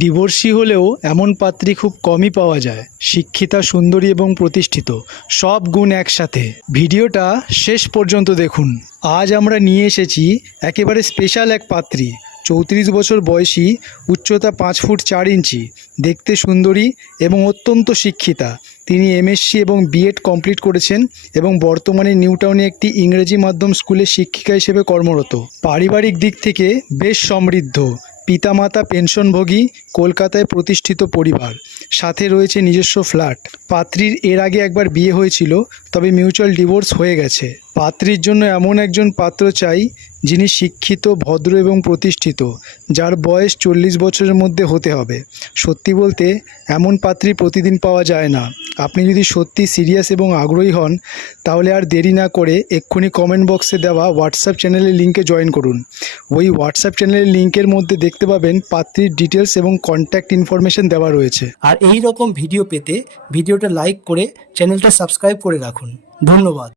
Divorcee হলেও এমন পাত্রী খুব কমই পাওয়া যায়। শিক্ষিতা, সুন্দরী এবং প্রতিষ্ঠিত, সব গুণ একসাথে। ভিডিওটা শেষ পর্যন্ত দেখুন। আজ আমরা নিয়ে এসেছি একেবারে স্পেশাল এক পাত্রী। 34 বছর বয়সী, উচ্চতা 5 ফুট 4 ইঞ্চি, দেখতে সুন্দরী এবং অত্যন্ত শিক্ষিতা। তিনি এমএসসি এবং বিএড কমপ্লিট করেছেন এবং বর্তমানে নিউটাউনে একটি ইংরেজি মাধ্যম স্কুলে শিক্ষিকা হিসেবে কর্মরত। পারিবারিক দিক থেকে বেশ সমৃদ্ধ। পিতামাতা পেনশনভোগী, কলকাতায় প্রতিষ্ঠিত পরিবার, সাথে রয়েছে নিজস্ব ফ্ল্যাট। পাত্রীর এর আগে একবার বিয়ে হয়েছিল, তবে মিউচুয়াল ডিভোর্স হয়ে গেছে। পাত্রীর জন্য এমন একজন পাত্র চাই যিনি শিক্ষিত, ভদ্র এবং প্রতিষ্ঠিত, যার বয়স 40 বছরের মধ্যে হতে হবে। সত্যি বলতে এমন পাত্রী প্রতিদিন পাওয়া যায় না। আপনি যদি সত্যি সিরিয়াস এবং আগ্রহী হন, তাহলে আর দেরি না করে এক্ষুনি কমেন্ট বক্সে দেওয়া হোয়াটসঅ্যাপ চ্যানেলের লিঙ্কে জয়েন করুন। ওই হোয়াটসঅ্যাপ চ্যানেলের লিঙ্কের মধ্যে দেখতে পাবেন পাত্রীর ডিটেলস এবং কন্ট্যাক্ট ইনফরমেশন দেওয়া রয়েছে। আর এই রকম ভিডিও পেতে ভিডিওটা লাইক করে চ্যানেলটা সাবস্ক্রাইব করে রাখুন। ধন্যবাদ।